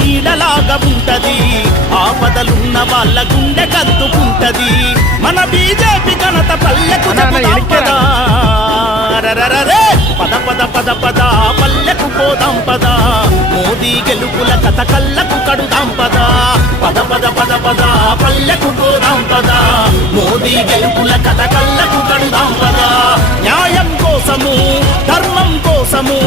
నీడలాగా ఉంటది, ఆపదలున్న వాళ్ళ గుండె కద్దుకుంటది. మన బీజేపీ ఘనత పల్లెకు చెబుదాం పదా, పద పద పద పద పల్లెకు పోదాం పద, మోదీ గెలుపుల కథ కళ్ళకు కడుదాం పద. పద పద పద పద పల్లెకు పోదాం పద, మోదీ గెలుపుల కథ కళ్ళకు కడుదాం పద. న్యాయం కోసము ధర్మం కోసము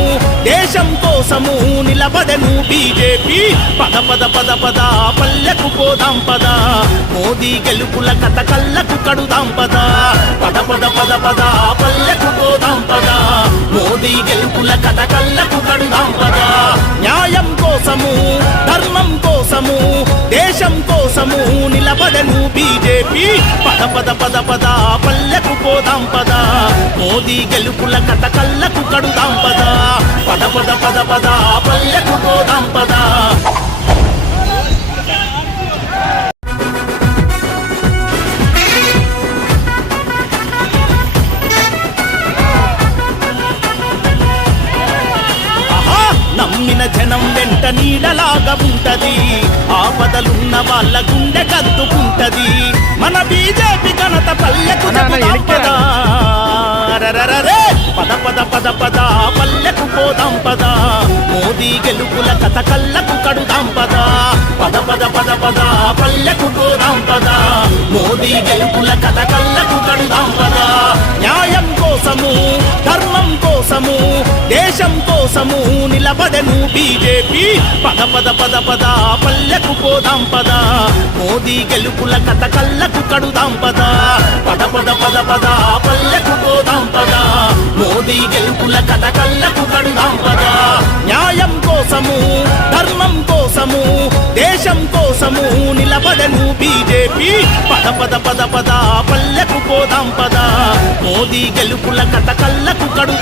దేశం కోసము నిలబడెను బీజేపీ. పద పద పద పద పల్లెకు పోదాం పద, మోదీ గెలుపుల కథ కళ్ళకు కడుదాం పద. పద పద పద పద పల్లెకు పోదాం పద, మోదీ గెలుపుల కథ కళ్ళకు కడుదాం పద. న్యాయం కోసము ధర్మం కోసము దేశం కోసము నిలబడెను బీజేపీ. పద పద పద పద పల్లెకు పోదాం పద, మోదీ గెలుపుల కథ కళ్ళకు కడుదాం పద. పద పద పద పద పల్లెకు పోదాం పద. నమ్మిన జనం వెంట నీడలాగా ఉంటది, ఆపదలున్న వాళ్ళ గుండె కద్దుకుంటది. మన బీజేపీ ఘనత పల్లెకు చెబుదాం పదా, పద పద పద పద పల్లెకు పోదాం పద, మోదీ గెలుపుల కథ కళ్ళకు కడుదాం పద. పద పద పద పద పల్లెకు పోదాం పద, మోదీ గెలుపుల కథ కళ్ళకు కడుదాం పద. న్యాయం కోసము ధర్మం కోసము దేశం కోసము నిలబడెను బీజేపీ. పద పద పద పద పల్లెకు పోదాం పద, మోదీ గెలుపుల కథ కళ్ళకు కడుదాం పద. పద పద పద పద పల్లెకు పోదాం పద, మోదీ గెలుపుల కథ కళ్ళకు కడుదాం పద. న్యాయం కోసము ధర్మం కోసము దేశం కోసము నిలబడెను బీజేపీ. పద పద పద పద పల్లెకు పోదాం పద, మోదీ గెలుపుల కథ కళ్ళకు కడుదాం